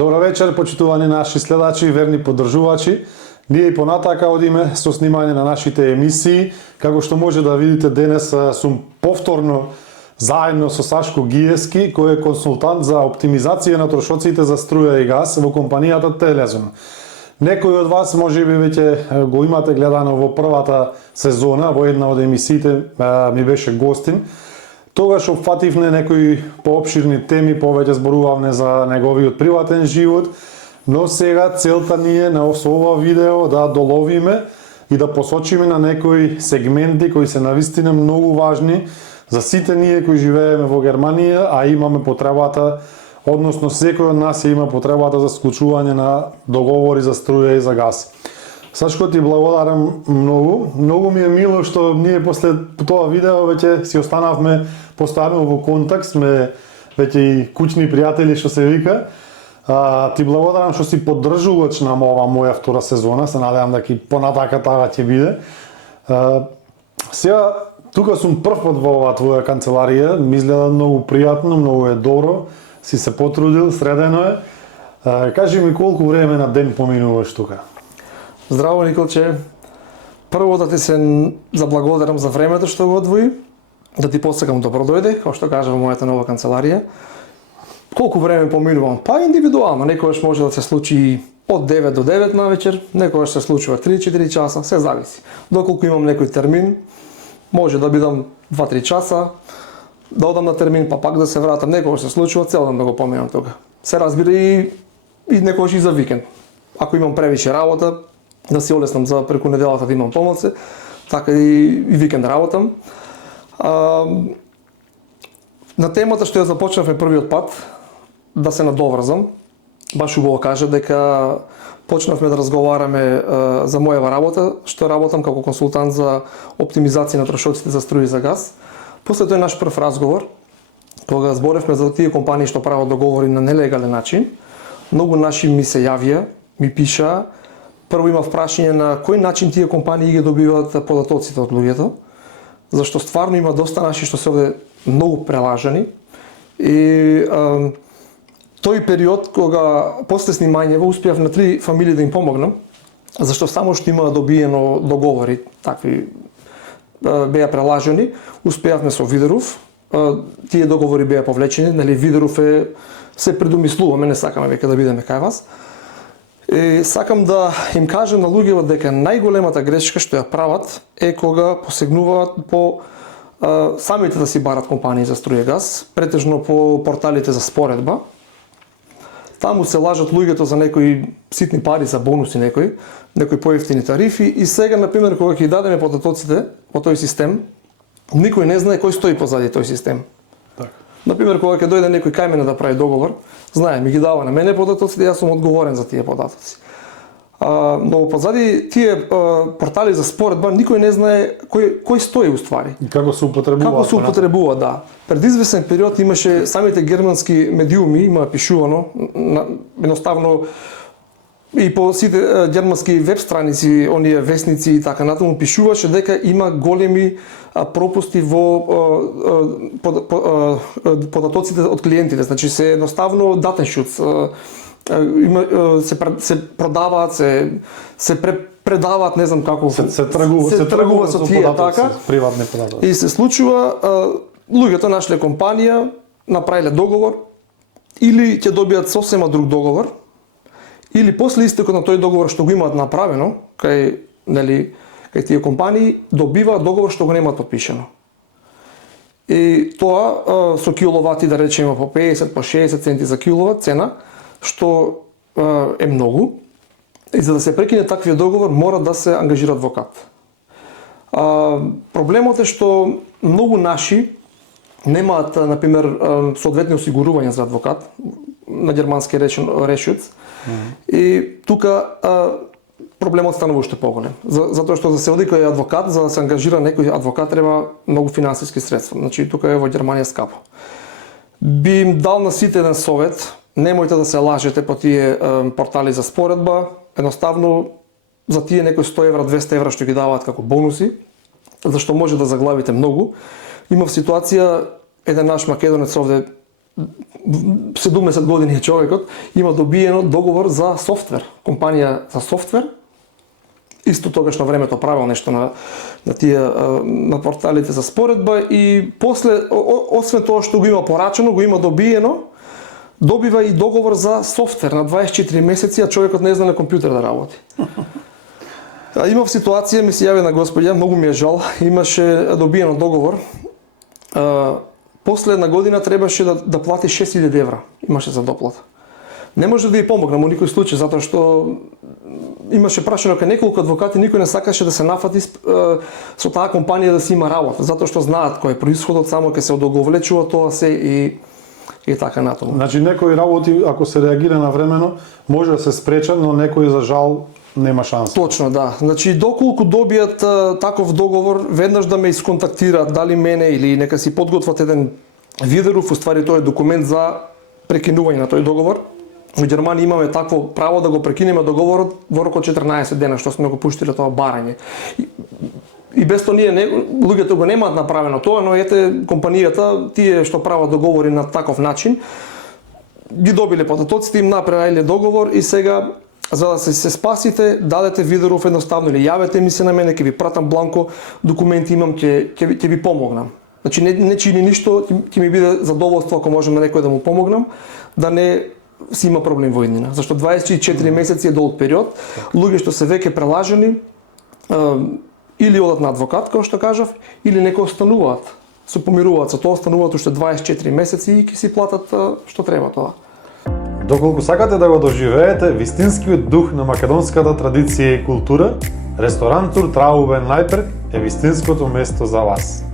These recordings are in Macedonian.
Добро вечер, почитувани наши следачи и верни поддржувачи. Ние и понатака одиме со снимање на нашите емисии. Како што може да видите, денес сум повторно заедно со Сашко Гиевски, кој е консултант за оптимизација на трошоците за струја и газ во компанијата Телезум. Некои од вас можеби веќе го имате гледано во првата сезона, во една од емисиите ми беше гостин. Тогаш опфативме некои поопширни теми, повеќе зборувавме за неговиот приватен живот, но сега целта ни е на ова видео да доловиме и да посочиме на некои сегменти кои се навистина многу важни за сите ние кои живееме во Германија, а имаме потребата, односно секој од нас има потребата за склучување на договори за струја и за газ. Сашко, ти благодарам многу. Многу ми е мило што ние после тоа видео веќе си останавме постојано во контакт, сме веќе и куќни пријатели што се вика. Ти благодарам што си поддржувач на ова моја втора сезона, се надевам дека и понатака таа ќе биде. Сега тука сум прв пат во оваа твоја канцеларија, ми изгледа многу пријатно, многу е добро, си се потрудил, средено е. Кажи ми колку време на ден поминуваш тука? Здраво, Николче. Прво да ти се заблагодарам за времето што го одвои, да ти посакам добро дојде, како што кажа во мојата нова канцеларија. Колку време поминувам? Па индивидуално, некогаш може да се случи од 9 до 9 на вечер, некогаш се случува 3-4 часа, се зависи. Доколку имам некој термин, може да бидам 2-3 часа, да одам на термин, па пак да се вратам, некогаш се случува цел ден да го поминам тука. Се разбира и некогаш и за викенд. Ако имам превише работа, да си олеснам за преку неделата да имам помалце, така и викенд работам. На темата што ја започнавме првиот пат, да се надоврзам, баш убаво кажа дека почнавме да разговараме за мојава работа, што работам како консултант за оптимизација на трошоците за струја и за газ. После тој наш прв разговор, кога зборевме за тие компании што прават договори на нелегален начин, многу наши ми се јавија, ми пишаа. Прво имав прашање на кој начин тие компании ги добиваат податоците од луѓето, зашто стварно има доста наши што се овде многу прелажани. И тој период кога после снимањево успеав на 3 фамилии да им помогнам, зашто само што има добиено договори, такви беа прелажани, успеавме со Видеров, тие договори беа повлечени, нели Видеров се предумислуваме, не сакаме веќе да бидеме кај вас. И сакам да им кажам на луѓето дека најголемата грешка што ја прават е кога посегнуваат по самите да си барат компании за струја газ, претежно по порталите за споредба. Таму се лажат луѓето за некои ситни пари, за бонуси некои поевтини тарифи и сега, например, кога ќе дадеме податоците по тој систем, никој не знае кој стои позади тој систем. Например, кога ќе дојде некој кај мене да прави договор, знае, ми ги дава на мене податоците, јас сум одговорен за тие податоци. Но позади тие портали за споредба никој не знае кој стои уствари. И како се употребува? Како се употребува, да. Пред известен период имаше самите германски медиуми, има пишувано, едноставно и по сите германски веб страници, оние весници и така натаму пишуваше дека има големи пропусти во податоците од клиентите, значи се едноставно датеншуц, се продаваат, се предаваат, не знам како, се тргува со тие така, приватни податоци. И се случува луѓето нашле компанија, направиле договор или ќе добијат сосема друг договор, или после истекот на тој договор што го имаат направено кај тие компании, добиваат договор што го немаат подпишано. И тоа со киловати, да речеме по 50, по 60 центи за киловат цена, што е многу. И за да се прекине таквиот договор мора да се ангажира адвокат. Проблемот е што многу наши немаат, например, соодветни осигурувања за адвокат, на германски решуц. И тука проблемот станува уште поголем. Затоа што за се оди кај адвокат, за да се ангажира некој адвокат треба многу финансиски средства. Значи тука е во Германија скапо. Би им дал на сите еден совет, немојте да се лажете по тие портали за споредба, едноставно за тие некои 100 евра, 200 евра што ги даваат како бонуси, зашто може да заглавите многу. Имав ситуација, еден наш македонец овде 70 години е човекот, има добиено договор за софтвер, компанија за софтвер. Исто тогаш на времето правил нешто на тие на порталите за споредба и после освен тоа што го има порачено, го има добиено, добива и договор за софтвер на 24 месеци, а човекот не знае на компјутер да работи. Имав ситуација, ми се јави на господја, многу ми е жал, имаше добиено договор. После една година требаше да плати 6000 евра, имаше за доплата. Не може да ја помогнам во никој случај, затоа што имаше прашано кај неколку адвокати, никој не сакаше да се нафати со таа компанија да си има работа, затоа што знаат кој е происходот, само ќе се одоговлечува тоа се и така натаму. Значи некои работи, ако се реагира навремено, може да се спречат, но некои за жал нема шанса. Точно, да. Значи доколку добијат таков договор, веднаш да ме исконтактираат, дали мене или нека си подготват еден видеров, уствари тој е документ за прекинување на тој договор. Во Германија имаме такво право да го прекинеме договорот во рок од 14 дена, што сме го пуштиле тоа барање. И без тоа луѓето го немаат направено тоа, но ете компанијата, тие што прават договори на таков начин, ги добиле потатоците, им направиле договор и сега за да се спасите, дадете видеров едноставно или јавете ми се на мене, ќе ви пратам бланко документи имам, ќе ви помогнам. Значи не чини ништо, ќе ми биде задоволство ако можем на некој да му помогнам, да не си има проблем во иднина. Зашто 24 месеци е долг период, луѓе што се веќе прелажени, или одат на адвокат, како што кажав, или некои остануваат, се помируваат со тоа, остануваат уште 24 месеци и ќе си платат што треба тоа. Доколку сакате да го доживеете вистинскиот дух на македонската традиција и култура, ресторант Тур Траубен Најперк е вистинското место за вас.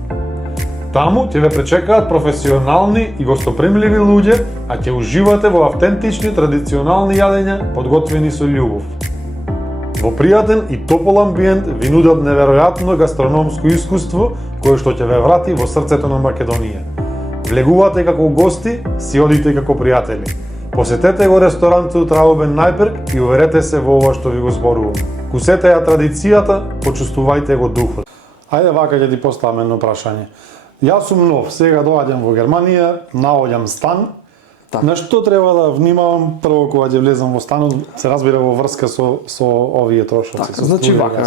Таму ќе ве пречекаат професионални и гостопримливи луѓе, а ќе уживате во автентични традиционални јадења подготвени со љубов. Во пријатен и топол амбиент ви нудат неверојатно гастрономско искуство кое што ќе ве врати во срцето на Македонија. Влегувате како гости, си одите како пријатели. Посетете го ресторантот Траубен Најперк и уверете се во ова што ви го зборувам. Кусете ја традицијата, почувствувајте го духот. Ајде вака ќе ти поставам едно прашање. Јас сум нов, сега доаѓам во Германија, наоѓам стан. Так. На што треба да внимавам прво кога ќе влезам во станот, се разбира во врска со овие трошоци? Така, значи вака,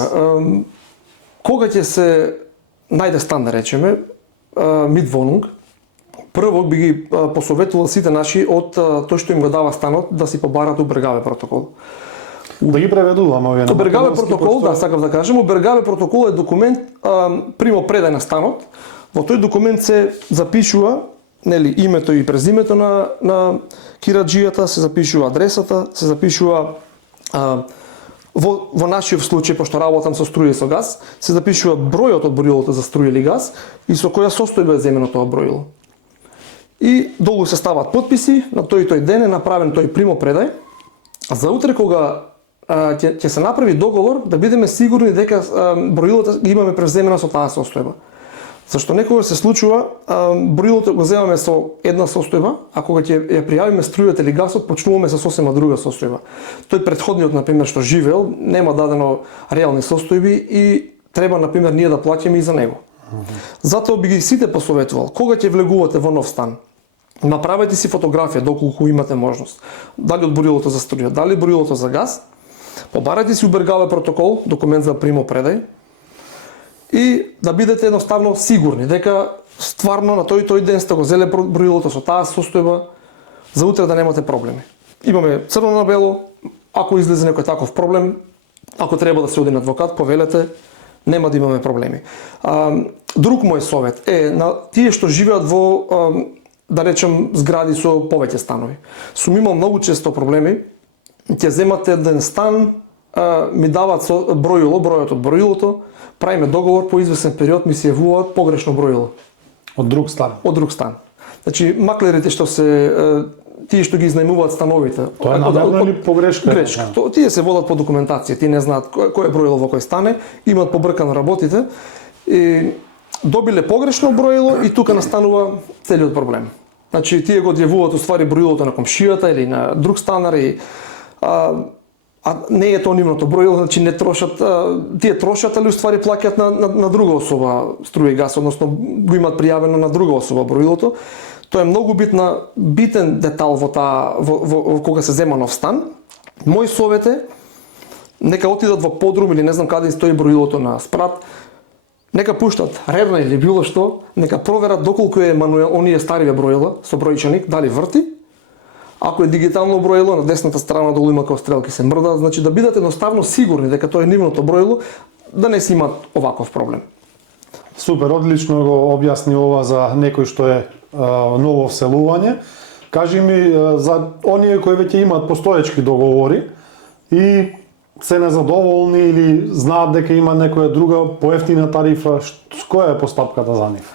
кога ќе се најде стан, да речеме, мидвонунг, прво би ги посоветувал сите наши од тој што им го дава станот да си побарат убргаве протокол. Да ги преведувам овие на Убргаве протокол, да, сакав да кажем, убргаве протокол е документ примо предај на станот. Во тој документ се запишува нели името и презимето на кираџијата, се запишува адресата, се запишува во нашиот случај, пошто работам со струја и со газ, се запишува бројот од броилото за струја или газ и со која состојба е земено тоа броило. И долу се стават подписи, на тој ден е направен тој примопредај. За утре кога ќе се направи договор, да бидеме сигурни дека броилото ги имаме превземено со таа состојба. Зашто некогаш се случува, броилото го земаме со една состојба, а кога ќе ја пријавиме струјата или гасот, почнуваме со сосема друга состојба. Тој претходниот, например, што живеел, нема дадено реални состојби и треба, например, ние да плаќаме и за него. Затоа би ги сите посоветувал, кога ќе влегувате во нов стан, направете си фотографија доколку имате можност. Дали од броилото за струја, дали броилото за газ, побарате си убргаве протокол, документ за примопредај, и да бидете едноставно сигурни дека стварно на тој ден сте го зеле броилото со таа состојба, за утре да немате проблеми. Имаме црно на бело, ако излезе некој таков проблем, ако треба да се оди на адвокат, повелете, нема да имаме проблеми. Друг мој совет е на тие што живеат во да речем згради со повеќе станови. Сум имал многу често проблеми, ќе земате еден стан, ми дават бројот од броилото, правиме договор, по извесен период ми се јавуваат погрешно броило. Од друг стан? Од друг стан. Значи, маклерите што се, тие што ги изнајмуваат становите. Тоа е намерно или погрешка? Грешка. Тие се водат по документација, тие не знаат кој е броило во кој стане, имаат побркано работите и добиле погрешно броило и тука настанува целиот проблем. Значи, тие го одјавуваат уствари броилото на комшијата или на друг станар и а не е тоа нивното броило, значи не трошат, тие трошат, али уствари плаќаат на друга особа струја и газ, односно го имаат пријавено на друга особа броилото. Тоа е многу битен детал во кога се зема нов стан. Мој совет е нека отидат во подрум или не знам каде стои броилото на спрат, нека пуштат рерна или било што, нека проверат доколку е мануел, оние стариве броила со бројчаник, дали врти. Ако е дигитално броило, на десната страна долу има као стрелки се мрда, значи да бидат едноставно сигурни дека тоа е нивното броило, да не си имат оваков проблем. Супер, одлично го објасни ова за некој што е ново вселување. Кажи ми за оние кои веќе имаат постоечки договори и се незадоволни или знаат дека има некоја друга поевтина тарифа, која е постапката за нив?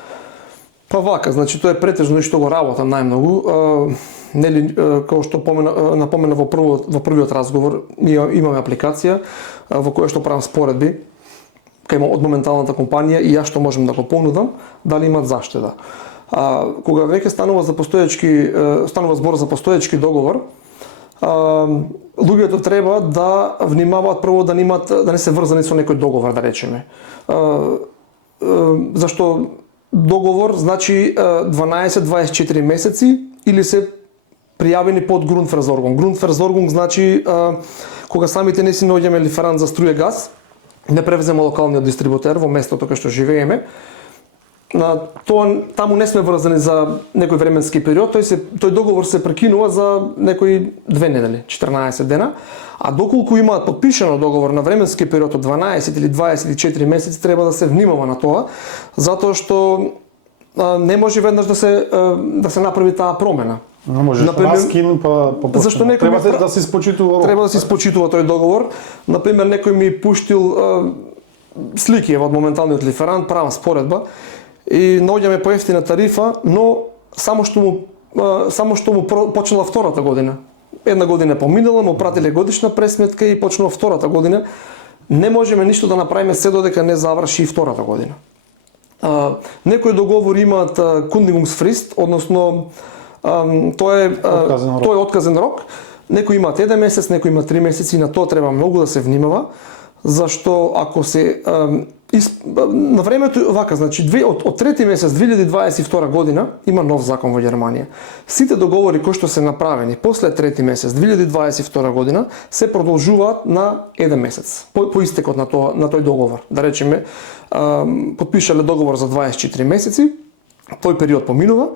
Па вака, значи тоа е претежно и што го работам најмногу. Нели, како што напомена во првиот разговор, ние имаме апликација во која што правам споредби кај од моменталната компанија и ја што можем да го понудам, дали имат заштеда. Кога веќе станува збор за постоечки договор, луѓето треба да внимаваат прво да не се врзани со некој договор, да речеме. Зашто договор значи 12-24 месеци или се пријавени под Grundversorgung. Grundversorgung значи кога самите не си наоѓаме лиферант за струја газ, не превзема локалниот дистрибутер во местото кај што живееме. Таму не сме врзани за некој временски период, тој договор се прекинува за некои 2 недели, 14 дена, а доколку имаат подпишано договор на временски период од 12 или 24 месеци, треба да се внимава на тоа, затоа што не може веднаш да се направи таа промена. Не може раскин па зашто некој треба да се испочитува рок. Треба да се испочитува тој договор. Например, некој ми пуштил слики од моменталниот лиферант, правам споредба и наоѓаме поевтина тарифа, но само што му почнала втората година. Една година поминала, му пратиле годишна пресметка и почнува втората година. Не можеме ништо да направиме се додека не заврши и втората година. Некои договори имаат Kündigungsfrist, односно тоа е отказен рок. Некои имаат 1 месец, некои имаат 3 месеци, и на тоа треба многу да се внимава, зашто ако се на времето вака, значи од 3 месец 2022 година има нов закон во Германија. Сите договори кои што се направени после 3 месец 2022 година се продолжуваат на 1 месец по истекот на тој договор. Да речеме, потпишале договор за 24 месеци, тој период поминува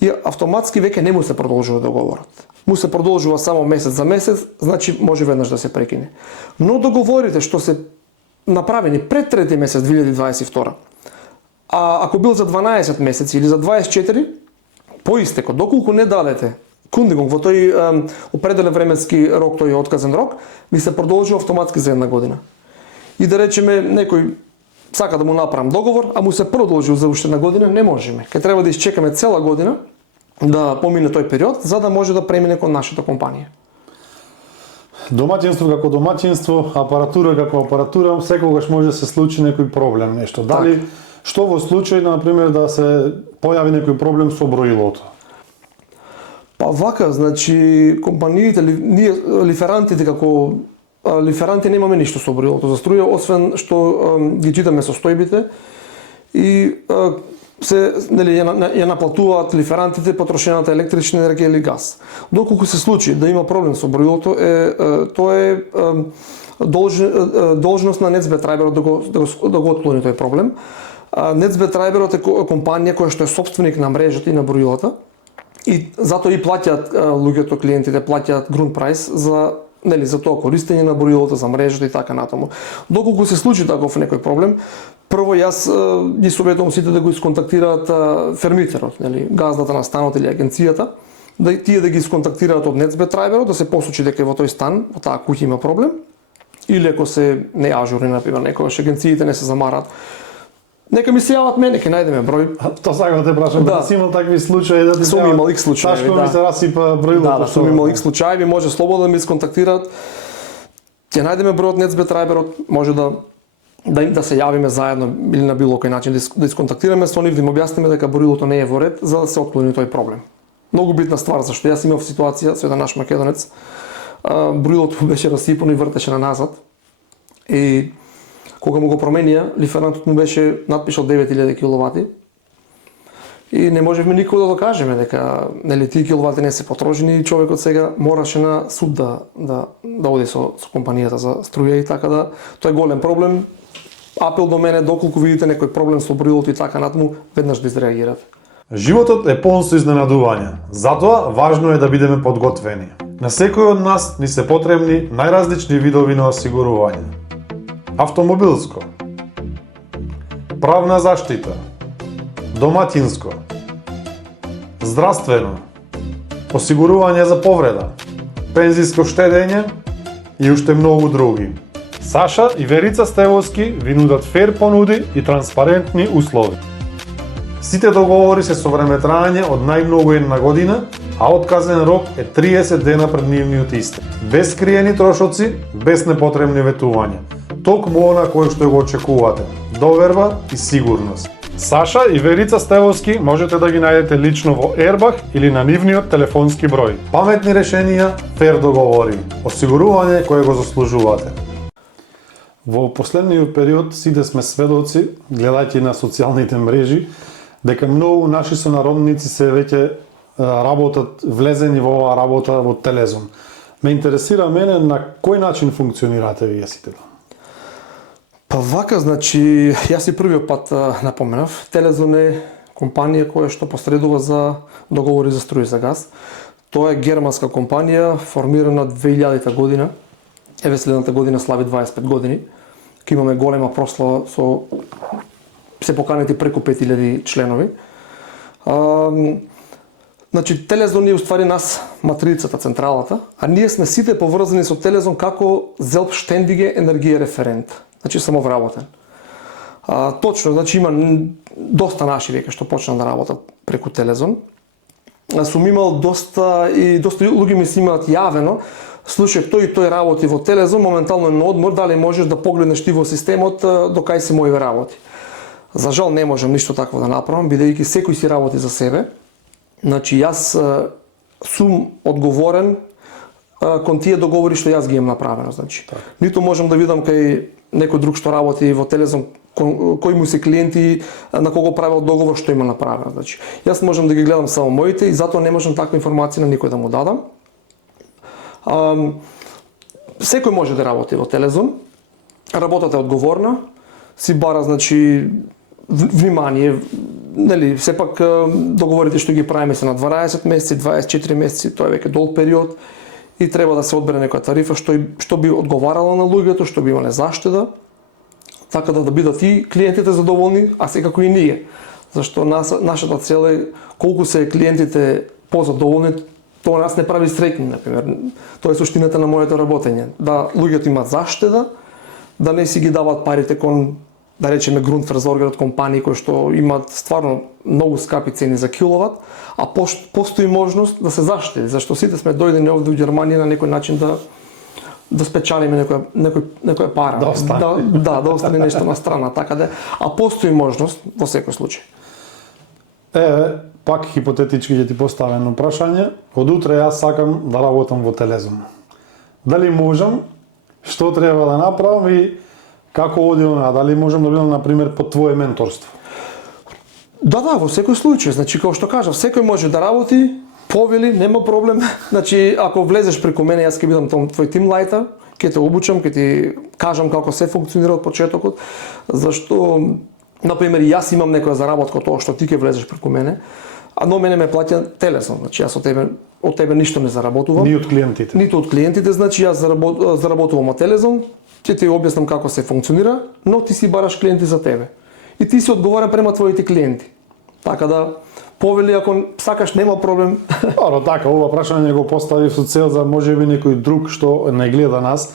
и автоматски веќе не му се продолжува договорот. Му се продолжува само месец за месец, значи може веднаш да се прекине. Но договорите што се направени пред 3 месец 2022, а ако бил за 12 месеци или за 24, по истекот, доколку не дадете Kündigung во тој определен временски рок, тој отказен рок, ви се продолжува автоматски за 1 година. И да речеме некој сака да му направам договор, а му се продолжил за уште 1 година, не можеме. Ке треба да изчекаме цела година да помине тој период, за да може да премине кон нашата компанија. Домаќинство како домаќинство, апаратура како апаратура, секогаш може да се случи некој проблем, нешто. Дали што во случај, на пример, да се појави некој проблем со броилото? Па вака, значи компаниите, ние лиферантите како лиферанти немаме ништо со броилото за струја, освен што ги читаме состојбите и ја наплатуваат лиферантите потрошената електрична енергија или газ. Доколку се случи да има проблем со броилото, тоа е должност на Netzbetreiberот да го отклони тој проблем. Netzbetreiberот е компанија која што е сопственик на мрежата и на броилата и затоа и плаќаат луѓето, клиентите плаќаат Grundpreis за тоа користење на броилото, за мрежата и така натаму. Доколку се случи таков некој проблем, прво јас ги советувам сите да го исконтактираат фермитерот, газдата на станот или агенцијата, тие да ги исконтактираат од Netzbetreiberот, да се посочи дека во тој стан, во таа куќа има проблем, или ако се неажурни, например, некогаш агенциите не се замараат, нека ми се јават мене, ќе најдеме број. Тоа сакам да те прашам, да си имал такви случаи, да ти сум имал ик случаи, ташко ми се расипа броилото. Да, сум имал ик случаи, може слободно да ми исконтактираат. Ќе најдеме бројот Netzbetreiberот, може да се јавиме заедно или на било кој начин да исконтактираме со нив, да им објасниме дека броилото не е во ред за да се отклони тој проблем. Многу битна ствар, зашто јас имав ситуација со еден наш македонец, броилото беше расипано и вртеше на назад. И кога му го променија, лиферантот му беше надпишал 9000 киловати И не можевме никој да докажеме дека нели тие киловати не се потрошени и човекот сега мораше на суд да оди со компанијата за струја и така да тоа е голем проблем. Апел до мене доколку видите некој проблем со брилото и така натаму, веднаш да изреагирате. Животот е полн со изненадувања, затоа важно е да бидеме подготвени. На секој од нас ни се потребни најразлични видови на осигурување. Автомобилско, правна заштита, доматинско, здравствено, осигурување за повреда, пензиско штедење и уште многу други. Саша и Верица Стевовски ви нудат фер понуди и транспарентни услови. Сите договори се со времетраење од најмногу една година, а отказен рок е 30 дена пред нивниот истек. Без скриени трошоци, без непотребни ветувања. Токму она кое што го очекувате. Доверба и сигурност. Саша и Верица Стевовски можете да ги најдете лично во Ербах или на нивниот телефонски број. Паметни решенија, фер договори. Осигурување кое го заслужувате. Во последниот период сите сме сведоци, гледајќи на социјалните мрежи, дека многу наши сонародници се веќе работат влезени во оваа работа во Телезон. Ме интересира мене на кој начин функционирате вие сите? Па вака, значи, јас и првиот пат напоменав, Телезон е компанија која што посредува за договори за струја за газ. Тоа е германска компанија, формирана 2000 година. Еве следната година слави 25 години. Ке имаме голема прослава со се поканети преку 5000 членови. Значи, Телезон е уствари нас матрицата, централата, а ние сме сите поврзани со Телезон како Зелпштендиге енергија референт. Значи, самовработен. Точно, значи има доста наши веќе што почна да работат преку Телезон. Сум имал доста луѓе ми се имаат јавено, слушај, тој и тој работи во Телезон, моментално е на одмор, дали можеш да погледнеш ти во системот до кај се мои работи. За жал не можам ништо такво да направам, бидејќи секој си работи за себе. Значи, јас сум одговорен кон тие договори што јас ги имам направено. Значи, ниту можам да видам кај некој друг што работи во Телезон, кои му се клиенти, на кого правил договор, што има направено. Значи, јас можам да ги гледам само моите и затоа не можам таква информација на никој да му дадам. Секој може да работи во Телезон. Работата е одговорна, си бара, значи, внимание, нели, сепак договорите што ги правиме се на 12 месеци, 24 месеци, тоа е веќе долг период и треба да се одбере некоја тарифа што би одговарала на луѓето, што би имале заштеда, така да бидат и клиентите задоволни, а секако и ние. Зашто нашата цел е колку се клиентите позадоволни, тоа нас не прави среќни, например. Тоа е суштината на моето работење, да луѓето имаат заштеда, да не си ги дават парите кон, да речеме, Grundversorger од компании кои што имаат стварно многу скапи цени за киловат, а постои можност да се заштеди, зашто сите сме дојдени овде во Германија на некој начин да спечалиме некоја пара. Да остане. Да остане нешто на страна, така да, а постои можност во секој случај. Пак хипотетички ќе ти поставам прашање. Од утре јас сакам да работам во Телезон. Дали можам? Што треба да направам и како оди она? Дали можам да бидам, например, под твое менторство? Да, во секој случај. Значи, како што кажав, секој може да работи, повели, нема проблем. Значи, ако влезеш преку мене, јас ќе бидам твој тим лајтер, ќе те обучам, ќе ти кажам како се функционира од почетокот, зашто, например, јас имам некоја заработка тоа што ти ќе влезеш преку мене, а но мене ме плаќа Телезон. Значи, јас од тебе ништо не заработувам. Ни од клиентите. Ниту од клиентите, значи јас заработувам од Телезон, ќе ти објаснам како се функционира, но ти си бараш клиенти за тебе. И ти си одговорен према твоите клиенти. Така да, повели, ако сакаш, нема проблем. Добро, така, ова прашање го поставив со цел за можеби некој друг што не гледа нас,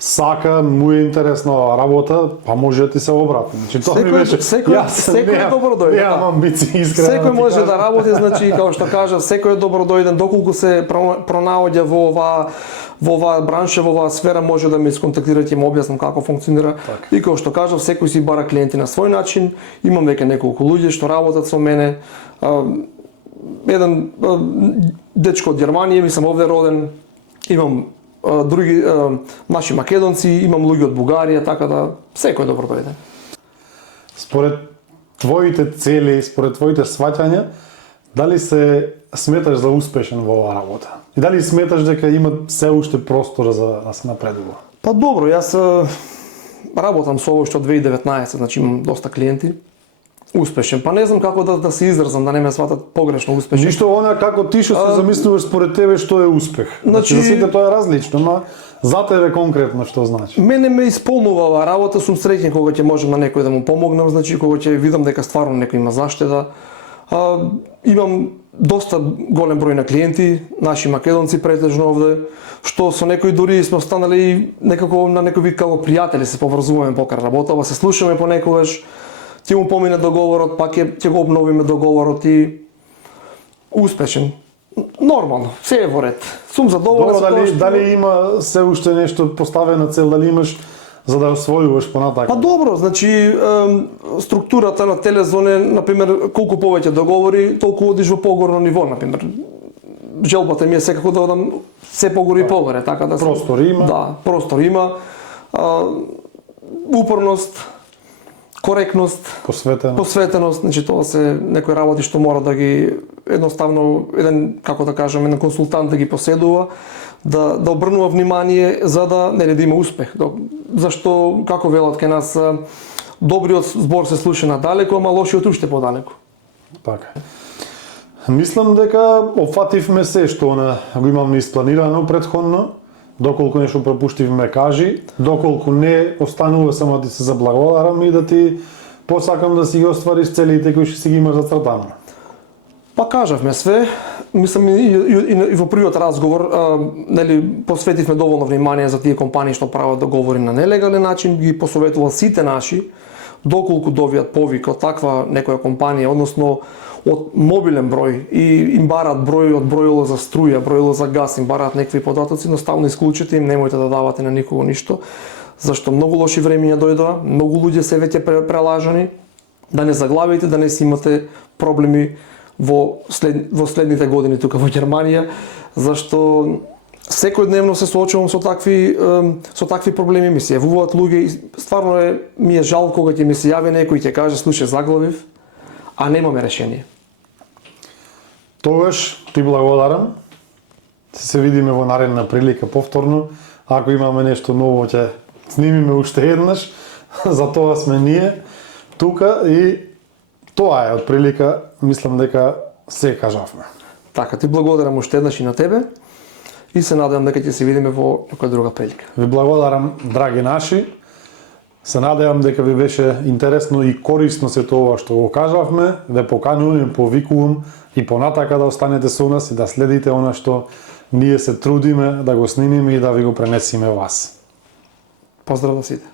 сака, му е интересна оваа работа, па може да ти се обрати. Значи, тоа ми беше... Секој е добро дојден. Немам амбиции, искрено. Секој може да работи, значи, како што кажа, секој е добро дојден, доколку се пронаоѓа во оваа бранша, во оваа сфера, може да ме сконтактира, ќе му објаснам како функционира. Так. И како што кажав, секој си бара клиенти на свој начин. Имам веќе неколку луѓе што работат со мене. Еден дечко од Германија, ми сам овде роден. Имам други наши македонци, имам луѓе од Бугарија, така да секој добро дојде. Според твоите цели, според твоите сваќања, дали се сметаш за успешен во оваа работа? И дали сметаш дека има се уште простор за да се напредува? Па добро, јас работам со ово што 2019, значи имам доста клиенти. Успешен, па не знам како да се изразам, да не ме сватат погрешно успешен. Ништо она како ти што се замислуваш според тебе што е успех. Значи за сите тоа е различно, но за тебе конкретно што значи? Мене ме исполнува оваа работа, сум среќен кога ќе можам на некој да му помогнам, значи кога ќе видам дека стварно некој има заштеда. Имам доста голем број на клиенти, наши македонци претежно овде, што со некои дури сме останали некако на некој вид како пријатели, се поврзуваме покрај работава, се слушаме понекогаш. Ќе му помине договорот, пак ќе го обновиме договорот и успешен. Нормално, се е во ред. Сум задоволен Добро, со тоа што... дали има се уште нешто поставена цел, дали имаш за да освојуваш понатака? Па добро, значи структурата на Телезоне, например, колку повеќе договори, толку одиш во погорно ниво, например. Желбата ми е секако да одам се погори и погоре, така да Простор има. Да, простор има. Упорност, коректност, посветеност, значи тоа се некои работи што мора да ги едноставно еден, како да кажам, еден консултант да ги поседува, да обрнува внимание за да нели да има успех. Зашто како велат кај нас добриот збор се слуша надалеку, ама лошиот уште подалеку. Така. Мислам дека опфативме се што го имаме испланирано претходно. Доколку нешто пропуштивме, кажи. Доколку не, останува само да ти се заблагодарам и да ти посакам да си ги оствариш целите кои што си ги имаш зацртано. Па кажавме све, мислам и во првиот разговор, нели посветивме доволно внимание за тие компании што прават договори на нелегален начин, ги посоветувал сите наши, доколку добијат повик од таква некоја компанија, односно од мобилен број и им бараат број од бројило за струја, бројило за газ, им бараат некакви податоци, едноставно исклучите им, немојте да давате на никого ништо, зашто многу лоши времиња дојдоа, многу луѓе се веќе прелажани, да не заглавите, да не си имате проблеми во следните години тука во Германија, зашто секојдневно се соочувам со такви проблеми, ми се јавуваат луѓе и стварно ми е жал кога ќе ми се јави некој и ќе каже слушај заглавив, а немаме решение. Тогаш ти благодарам. Се видиме во наредна прилика повторно. Ако имаме нешто ново ќе снимиме уште еднаш. За тоа сме ние тука и тоа е од прилика, мислам дека се кажавме. Така, ти благодарам уште еднаш и на тебе и се надевам дека ќе се видиме во некоја друга прилика. Ви благодарам, драги наши. Се надевам дека ви беше интересно и корисно сето ова што го кажавме. Ве поканувам и повикувам и понатака да останете со нас и да следите она што ние се трудиме да го снимиме и да ви го пренесиме вас. Поздрав да сите.